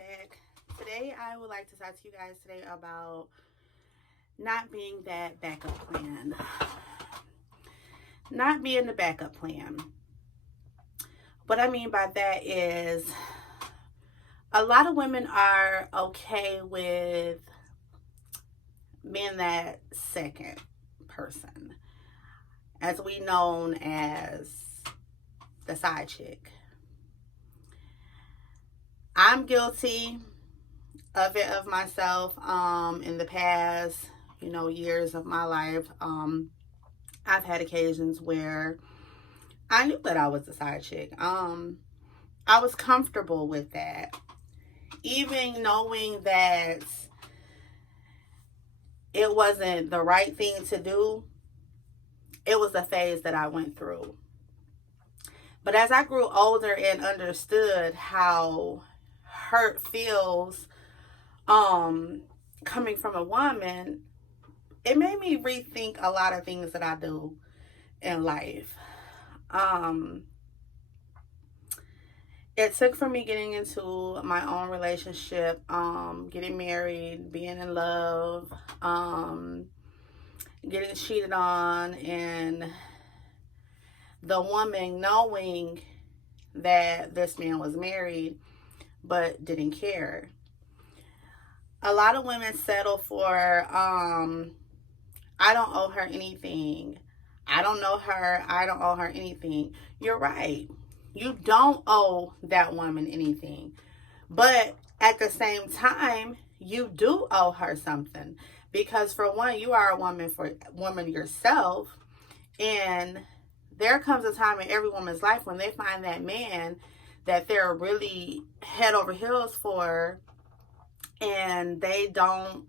back. Today, I would like to talk to you guys today about not being that backup plan. Not being the backup plan. What I mean by that is a lot of women are okay with being that second person, as we known as the side chick. I'm guilty of it of myself in the past, years of my life. I've had occasions where I knew that I was a side chick. I was comfortable with that. Even knowing that it wasn't the right thing to do, it was a phase that I went through. But as I grew older and understood how hurt feels coming from a woman, it made me rethink a lot of things that I do in life. It took for me getting into my own relationship, getting married, being in love, getting cheated on, and the woman knowing that this man was married but didn't care. A lot of women settle for, I don't owe her anything. I don't know her. I don't owe her anything. You're right. You don't owe that woman anything. But at the same time, you do owe her something. Because for one, you are a woman yourself. And there comes a time in every woman's life when they find that man that they're really head over heels for, and they don't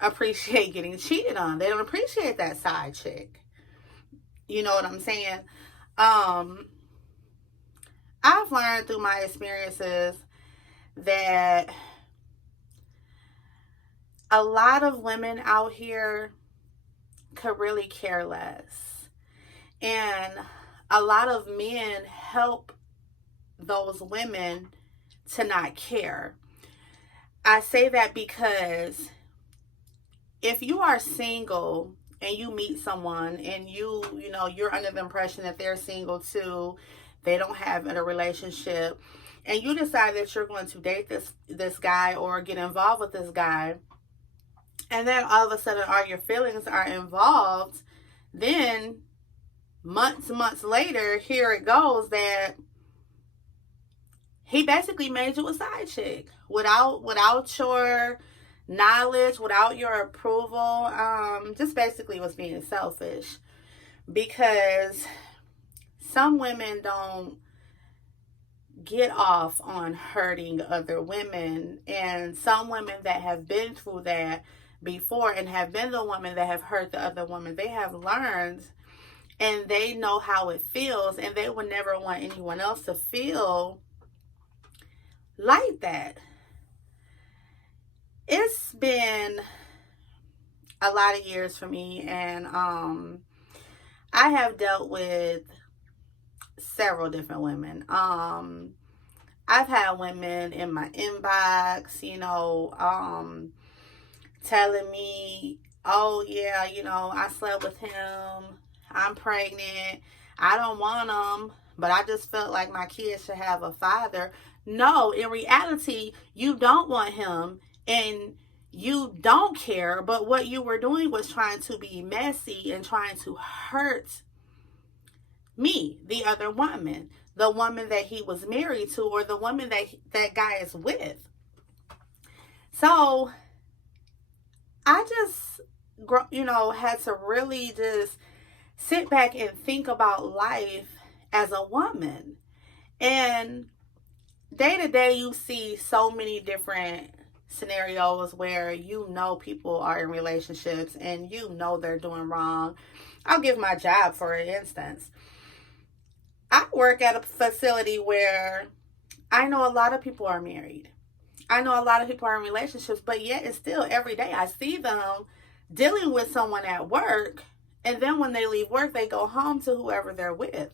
appreciate getting cheated on. They don't appreciate that side chick. You know what I'm saying? I've learned through my experiences that a lot of women out here could really care less. And a lot of men help those women to not care. I say that because if you are single and you meet someone and you're under the impression that they're single too, they don't have a relationship, and you decide that you're going to date this guy or get involved with this guy, and then all of a sudden all your feelings are involved, then months later, here it goes that he basically made you a side chick without your knowledge, without your approval. Just basically was being selfish, because some women don't get off on hurting other women, and some women that have been through that before and have been the woman that have hurt the other woman, they have learned and they know how it feels, and they would never want anyone else to feel like that. It's been a lot of years for me, and I have dealt with several different women. I've had women in my inbox, telling me, oh yeah, I slept with him, I'm pregnant, I don't want him, but I just felt like my kids should have a father. No, in reality, you don't want him and you don't care, but what you were doing was trying to be messy and trying to hurt me, the other woman, the woman that he was married to, or the woman that guy is with. So I just, had to really just sit back and think about life as a woman. And day to day, you see so many different scenarios where people are in relationships and they're doing wrong. I'll give my job for an instance. I work at a facility where I know a lot of people are married. I know a lot of people are in relationships, but yet it's still every day I see them dealing with someone at work, and then when they leave work, they go home to whoever they're with.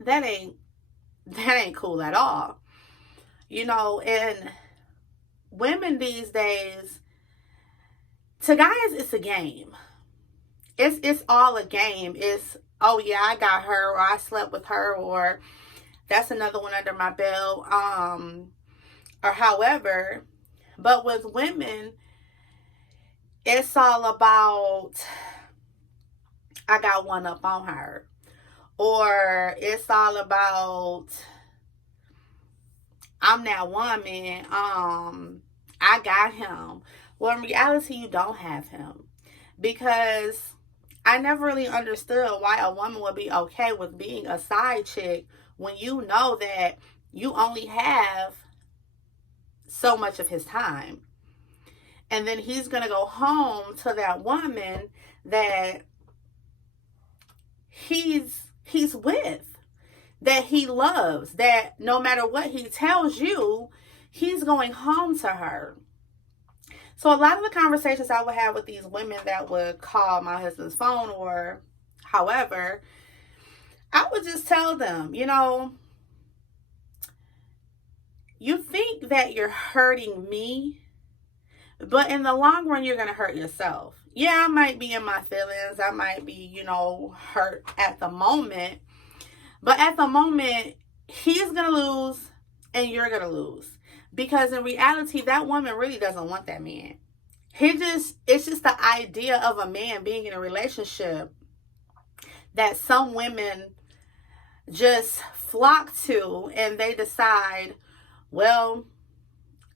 That ain't cool at all. And women these days, to guys, it's a game. It's all a game. It's, oh yeah, I got her, or I slept with her, or that's another one under my belt, or however. But with women, it's all about, I got one up on her, or it's all about, I'm that woman, I got him. Well, in reality, you don't have him, because I never really understood why a woman would be okay with being a side chick when you know that you only have so much of his time. And then he's going to go home to that woman that he's with, that he loves, that no matter what he tells you, he's going home to her. So a lot of the conversations I would have with these women that would call my husband's phone or however, I would just tell them, you think that you're hurting me, but in the long run, you're going to hurt yourself. Yeah, I might be in my feelings. I might be, hurt at the moment. But at the moment, he's going to lose and you're going to lose. Because in reality, that woman really doesn't want that man. It's just the idea of a man being in a relationship that some women just flock to, and they decide, well,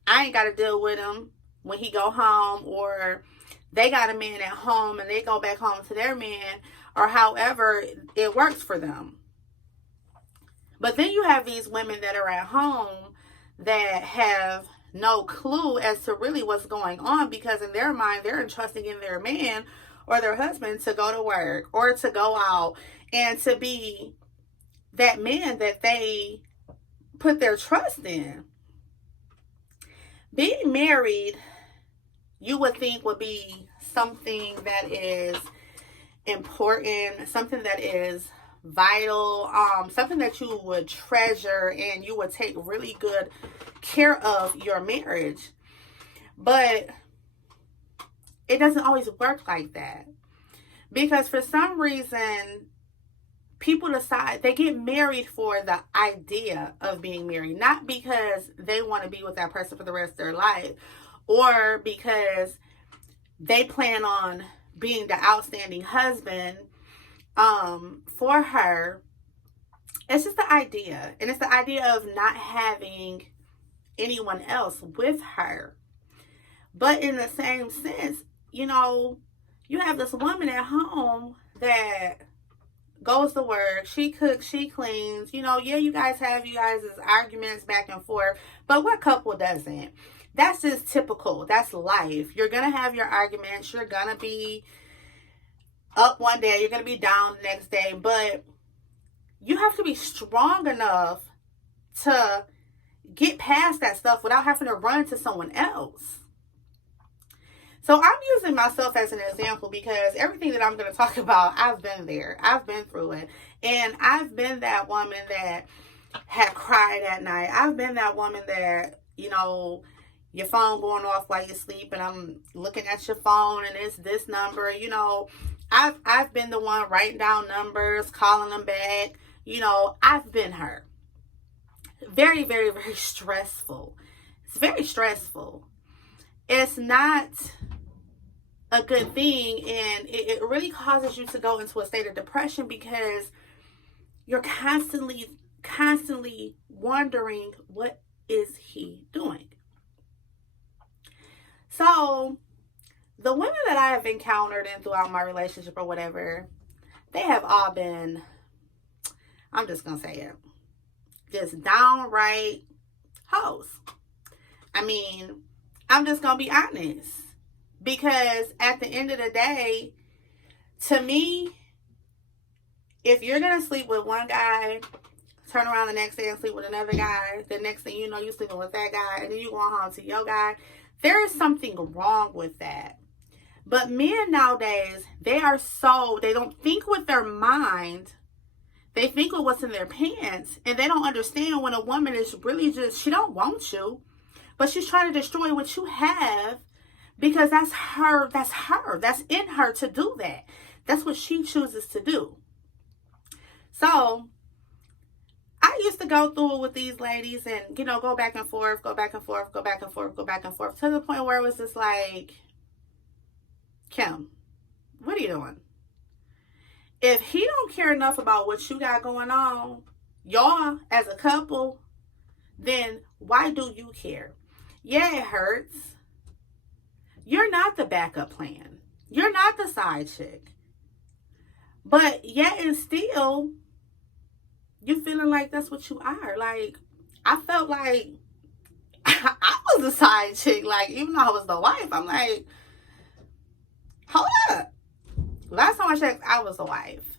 I ain't got to deal with him when he go home, or they got a man at home and they go back home to their man, or however it works for them. But then you have these women that are at home that have no clue as to really what's going on, because in their mind, they're entrusting in their man or their husband to go to work or to go out and to be that man that they put their trust in. Being married, you would think, would be something that is important, something that is vital, something that you would treasure and you would take really good care of your marriage. But it doesn't always work like that, because for some reason people decide they get married for the idea of being married, not because they want to be with that person for the rest of their life, or because they plan on being the outstanding husband for her. It's just the idea, and it's the idea of not having anyone else with her. But in the same sense, you have this woman at home that goes to work, she cooks, she cleans, yeah, you guys have arguments back and forth, but what couple doesn't? That's just typical. That's life. You're gonna have your arguments, you're gonna be up one day, you're gonna be down the next day, but you have to be strong enough to get past that stuff without having to run to someone else. So I'm using myself as an example, because everything that I'm going to talk about, I've been there. I've been through it. And I've been that woman that had cried at night. I've been that woman that, your phone going off while you sleep, and I'm looking at your phone and it's this number, I've been the one writing down numbers, calling them back. I've been her. Very, very, very stressful. It's very stressful. It's not a good thing, and it really causes you to go into a state of depression, because you're constantly wondering, what is he doing? So the women that I have encountered and throughout my relationship or whatever, they have all been, I'm just gonna say it, just downright hoes. I mean, I'm just gonna be honest, because at the end of the day, to me, if you're gonna sleep with one guy, turn around the next day and sleep with another guy, the next thing you know, you're sleeping with that guy, and then you going home to your guy, there is something wrong with that. But men nowadays, they don't think with their mind, They think of what's in their pants, and they don't understand when a woman is really just, she don't want you, but she's trying to destroy what you have, because that's that's in her to do that. That's what she chooses to do. So I used to go through it with these ladies and, go back and forth, go back and forth, go back and forth, go back and forth, to the point where it was just like, Kim, what are you doing? If he don't care enough about what you got going on, y'all as a couple, then why do you care? Yeah, it hurts. You're not the backup plan. You're not the side chick. But yet and still, you feeling like that's what you are. Like, I felt like I was the side chick. Like, even though I was the wife, I'm like, hold up. Last time I checked, I was the wife.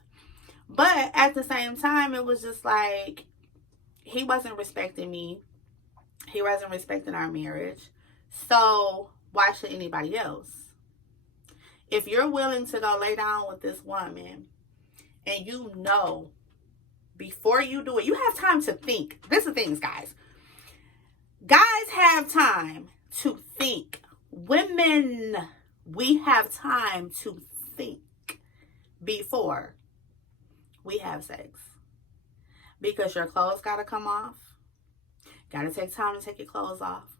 But at the same time, it was just like, he wasn't respecting me. He wasn't respecting our marriage. So why should anybody else? If you're willing to go lay down with this woman, and before you do it, you have time to think. This is the things, guys. Guys have time to think. Women, we have time to think before we have sex. Because your clothes got to come off. Got to take time to take your clothes off.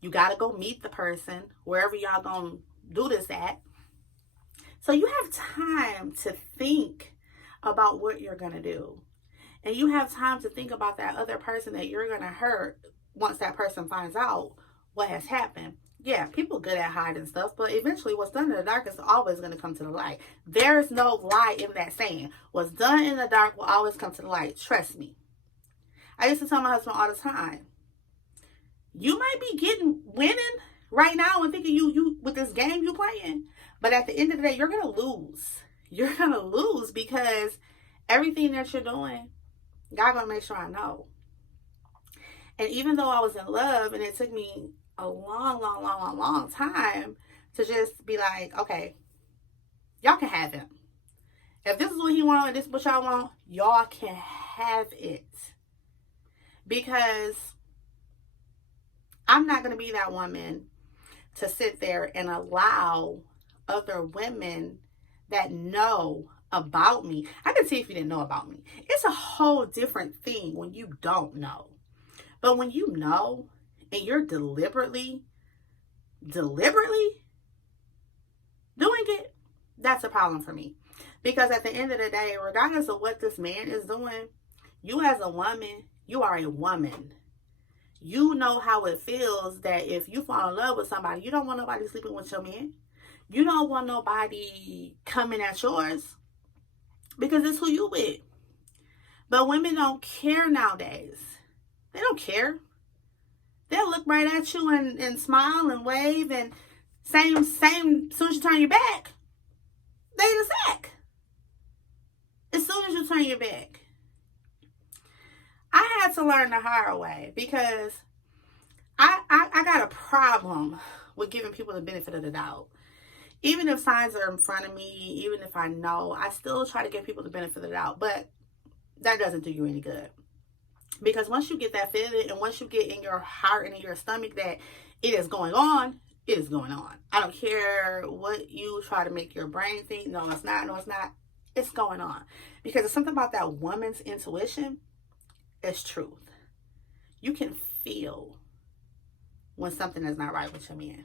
You got to go meet the person wherever y'all going to do this at. So you have time to think about what you're going to do. And you have time to think about that other person that you're going to hurt once that person finds out what has happened. Yeah, people good at hiding stuff, but eventually what's done in the dark is always going to come to the light. There's no lie in that saying. What's done in the dark will always come to the light. Trust me. I used to tell my husband all the time, you might be winning right now and thinking you with this game you playing, but at the end of the day, you're going to lose. You're going to lose because everything that you're doing, God going to make sure I know. And even though I was in love and it took me a long time to just be like, okay, y'all can have him. If this is what he wants and this is what y'all want, y'all can have it. Because I'm not going to be that woman to sit there and allow other women that know about me. I can see if you didn't know about me. It's a whole different thing when you don't know. But when you know and you're deliberately doing it, that's a problem for me. Because at the end of the day, regardless of what this man is doing, you as a woman, you are a woman. You know how it feels that if you fall in love with somebody, you don't want nobody sleeping with your man. You don't want nobody coming at yours because it's who you with. But women don't care nowadays. They don't care. They'll look right at you and smile and wave, and same as soon as you turn your back, they in the sack. As soon as you turn your back. I had to learn the hard way because I got a problem with giving people the benefit of the doubt. Even if signs are in front of me, even if I know, I still try to give people the benefit of the doubt. But that doesn't do you any good. Because once you get that feeling and once you get in your heart and in your stomach that it is going on, it is going on. I don't care what you try to make your brain think. No, it's not. No, it's not. It's going on. Because it's something about that woman's intuition. It's truth. You can feel when something is not right with your man.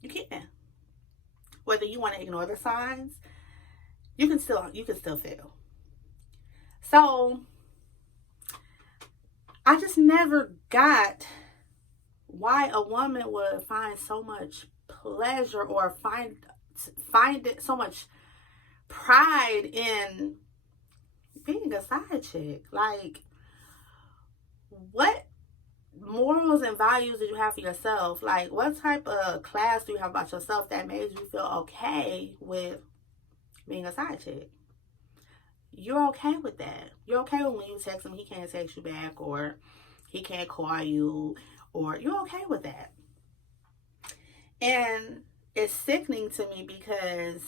You can. Whether you want to ignore the signs, you can still feel. So I just never got why a woman would find so much pleasure or find it so much pride in being a side chick. Like, what morals and values did you have for yourself? Like, what type of class do you have about yourself that made you feel okay with being a side chick? You're okay with that. You're okay when you text him, he can't text you back, or he can't call you, or you're okay with that. And it's sickening to me because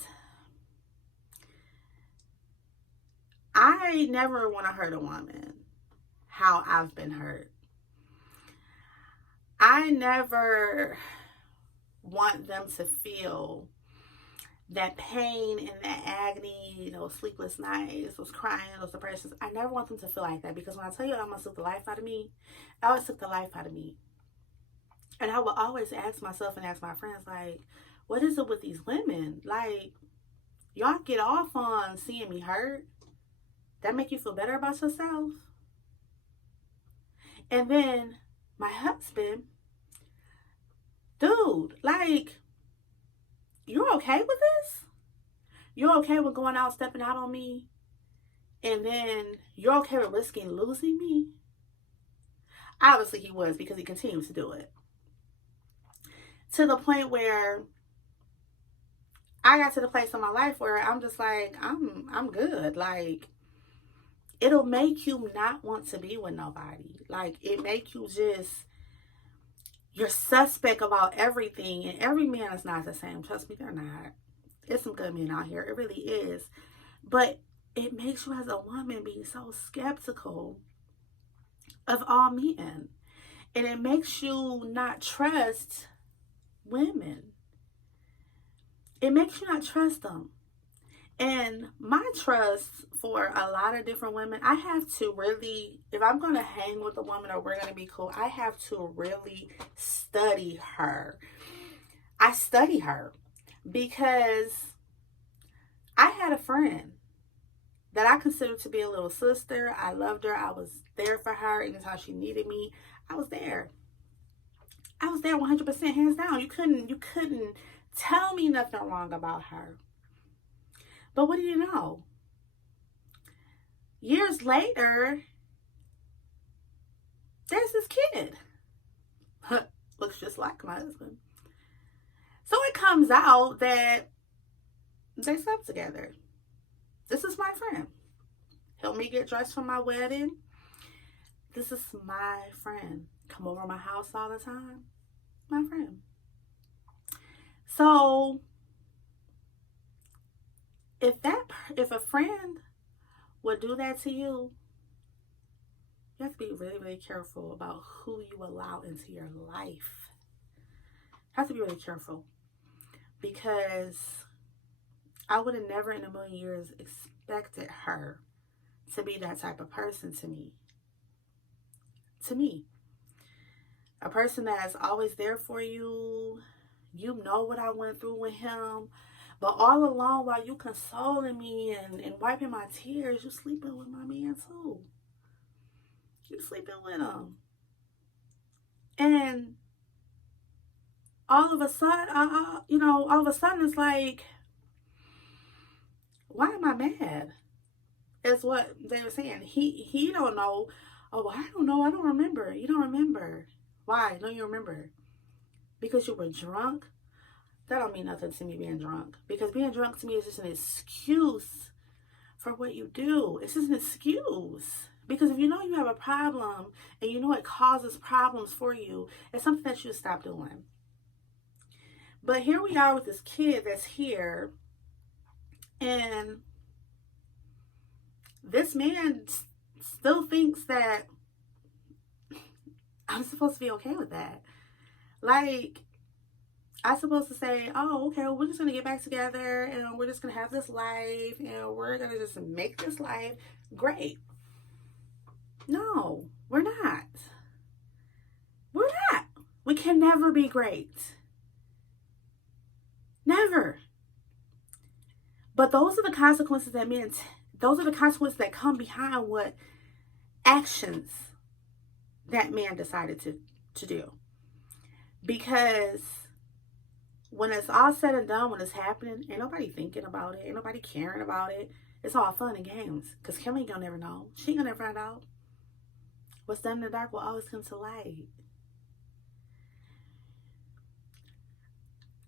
I never want to hurt a woman how I've been hurt. I never want them to feel that pain and that agony, those sleepless nights, those crying, those depressions. I never want them to feel like that, because when I tell you it almost took the life out of me, it always took the life out of me. And I would always ask myself and ask my friends, like, what is it with these women? Like, y'all get off on seeing me hurt? That make you feel better about yourself? And then my husband, dude, like, you're okay with this? You're okay with going out, stepping out on me? And then you're okay with risking losing me? Obviously he was, because he continues to do it. To the point where I got to the place in my life where I'm just like, I'm good. Like, it'll make you not want to be with nobody. Like, it make you just, you're suspect about everything. And every man is not the same. Trust me, they're not. There's some good men out here. It really is. But it makes you as a woman be so skeptical of all men. And it makes you not trust women. It makes you not trust them. And my trust for a lot of different women, I have to really, if I'm going to hang with a woman or we're going to be cool, I have to really study her. I study her because I had a friend that I considered to be a little sister. I loved her. I was there for her anytime she needed me. I was there. I was there 100%, hands down. You couldn't tell me nothing wrong about her. But what do you know? Years later, there's this kid. Looks just like my husband. So it comes out that they slept together. This is my friend. Helped me get dressed for my wedding. This is my friend. Come over to my house all the time. My friend. So if a friend would do that to you, you have to be really, really careful about who you allow into your life. You have to be really careful, because I would have never in a million years expected her to be that type of person to me. To me. A person that is always there for you. You know what I went through with him. But all along, while you consoling me and wiping my tears, you sleeping with my man too. You sleeping with him. And all of a sudden, all of a sudden it's like, why am I mad? Is what they were saying. He don't know. Oh, I don't know. I don't remember. You don't remember. Why? No, you remember. Because you were drunk? That don't mean nothing to me, being drunk. Because being drunk to me is just an excuse for what you do. It's just an excuse. Because if you know you have a problem and you know it causes problems for you, it's something that you should stop doing. But here we are with this kid that's here, and this man still thinks that I'm supposed to be okay with that. Like, I'm supposed to say, oh, okay, well, we're just going to get back together and we're just going to have this life and we're going to just make this life great. No, we're not. We're not. We can never be great. Never. But those are the consequences those are the consequences that come behind what actions that man decided to do. Because when it's all said and done, when it's happening, ain't nobody thinking about it. Ain't nobody caring about it. It's all fun and games. Because Kim ain't gonna never know. She ain't gonna never find out. What's done in the dark will always come to light.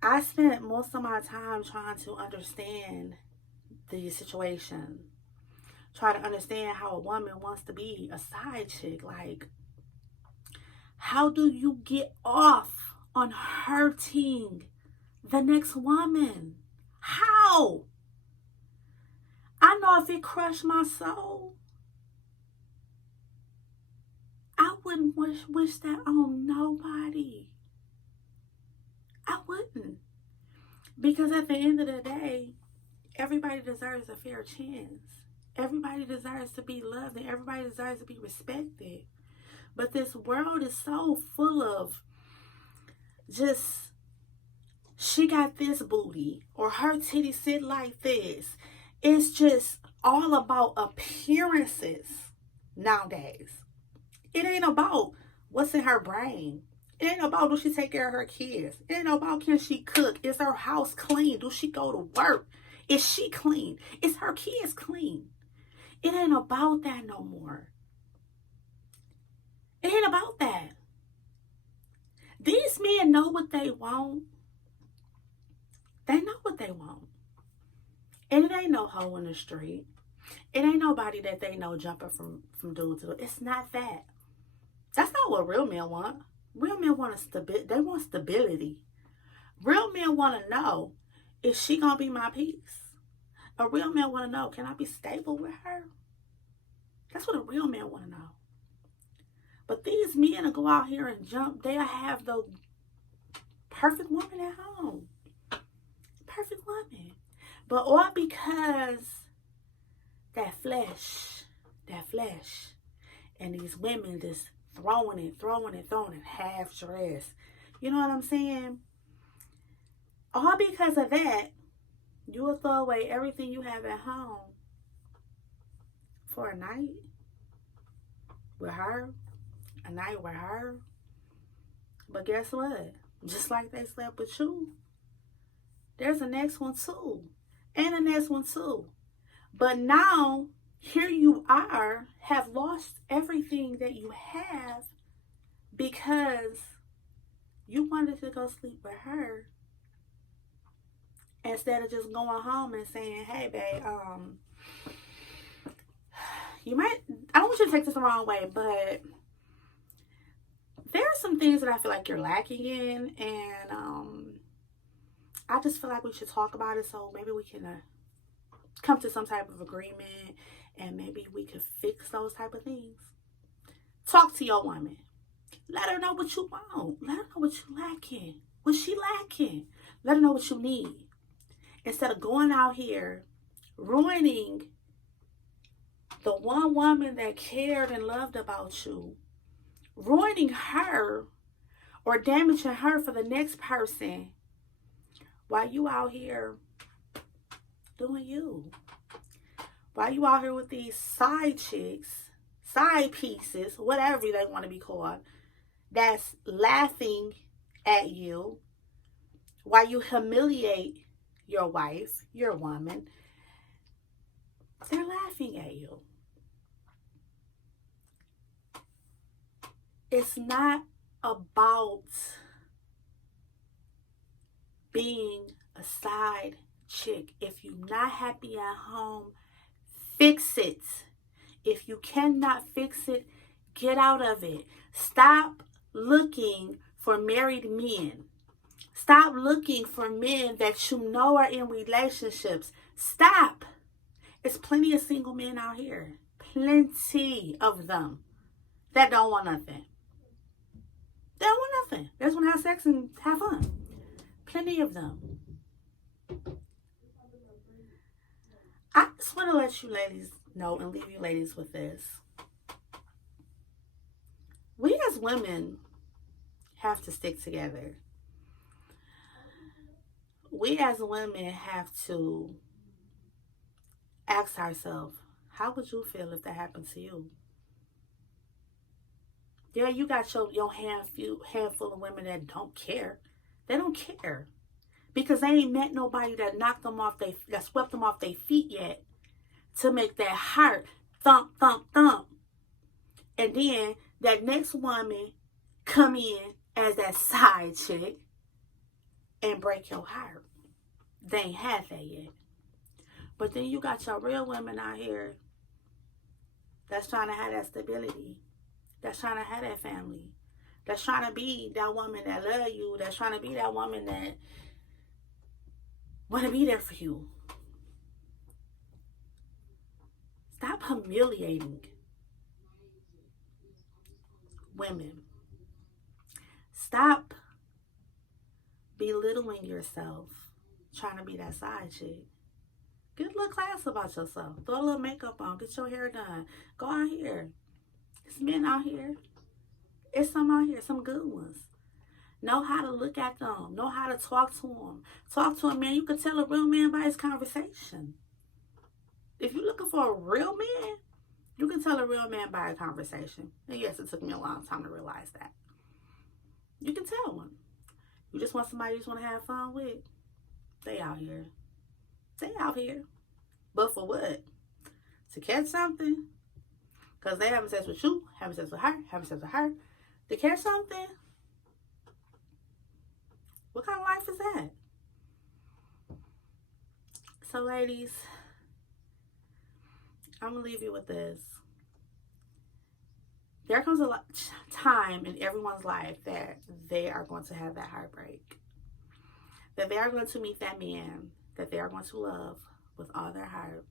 I spent most of my time trying to understand the situation. Try to understand how a woman wants to be a side chick. Like, how do you get off on hurting the next woman? How? I know if it crushed my soul, I wouldn't wish that on nobody. I wouldn't. Because at the end of the day, everybody deserves a fair chance. Everybody deserves to be loved and everybody deserves to be respected. But this world is so full of just, she got this booty or her titty sit like this. It's just all about appearances nowadays. It ain't about what's in her brain. It ain't about do she take care of her kids. It ain't about can she cook. Is her house clean? Do she go to work? Is she clean? Is her kids clean? It ain't about that no more. It ain't about that. These men know what they want. They know what they want. And it ain't no hoe in the street. It ain't nobody that they know jumping from dude to dude. It's not that. That's not what real men want. Real men want they want stability. Real men want to know, is she going to be my peace? A real man want to know, can I be stable with her? That's what a real man want to know. But these men will go out here and jump. They'll have the perfect woman at home. Perfect woman. But all because that flesh, and these women just throwing it, half dressed. You know what I'm saying? All because of that, you will throw away everything you have at home for a night with her, a night with her. But guess what? Just like they slept with you, there's a next one too, and a next one too. But now, here you are, have lost everything that you have because you wanted to go sleep with her instead of just going home and saying, hey, babe, I don't want you to take this the wrong way, but there are some things that I feel like you're lacking in, and I just feel like we should talk about it, so maybe we can come to some type of agreement, and maybe we could fix those type of things. Talk to your woman. Let her know what you want. Let her know what you lacking. What she lacking. Let her know what you need. Instead of going out here ruining the one woman that cared and loved about you, ruining her or damaging her for the next person while you out here doing you. While you out here with these side chicks, side pieces, whatever they want to be called, that's laughing at you while you humiliate your wife, your woman. They're laughing at you. It's not about being a side chick. If you're not happy at home, fix it. If you cannot fix it, get out of it. Stop looking for married men. Stop looking for men that you know are in relationships. Stop. There's plenty of single men out here. Plenty of them that don't want nothing. They don't want nothing. They just want to have sex and have fun. Plenty of them. I just want to let you ladies know and leave you ladies with this. We as women have to stick together. We as women have to ask ourselves, how would you feel if that happened to you? Yeah, you got your handful of women that don't care. They don't care. Because they ain't met nobody that knocked them off that swept them off their feet yet to make that heart thump, thump, thump. And then that next woman come in as that side chick and break your heart. They ain't had that yet. But then you got your real women out here that's trying to have that stability. That's trying to have that family. That's trying to be that woman that love you. That's trying to be that woman that want to be there for you. Stop humiliating women. Stop belittling yourself trying to be that side chick. Get a little class about yourself. Throw a little makeup on. Get your hair done. Go out here. It's men out here. It's some out here. Some good ones. Know how to look at them. Know how to talk to them. Talk to a man. You can tell a real man by his conversation. If you're looking for a real man, you can tell a real man by a conversation. And yes, it took me a long time to realize that. You can tell one. You just want somebody you just want to have fun with. They out here. They out here. But for what? To catch something? Because they having sex with you, having sex with her, having sex with her. To catch something? What kind of life is that? So ladies, I'm going to leave you with this. There comes a time in everyone's life that they are going to have that heartbreak. That they are going to meet that man that they are going to love with all their heart.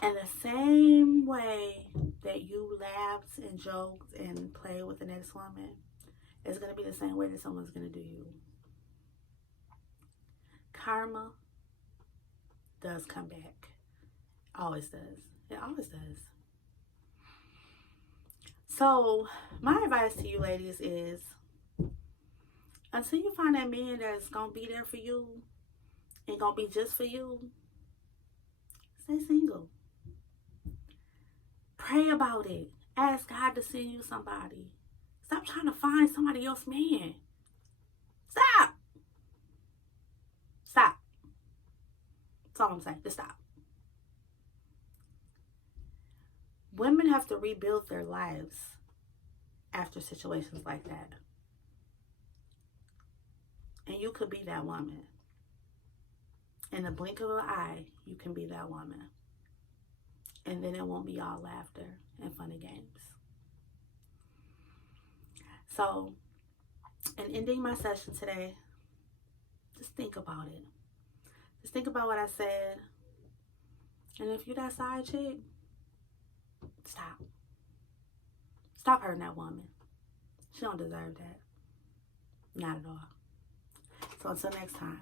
And the same way that you laughed and joked and played with the next woman is going to be the same way that someone's going to do you. Karma does come back. Always does. It always does. So, my advice to you ladies is, until you find that man that's going to be there for you and going to be just for you, stay single. Pray about it. Ask God to send you somebody. Stop trying to find somebody else's man. Stop. Stop. That's all I'm saying. Just stop. Women have to rebuild their lives after situations like that. And you could be that woman. In the blink of an eye, you can be that woman. And then it won't be all laughter and fun and games. So, in ending my session today, just think about it. Just think about what I said. And if you're that side chick, stop. Stop hurting that woman. She don't deserve that. Not at all. So until next time.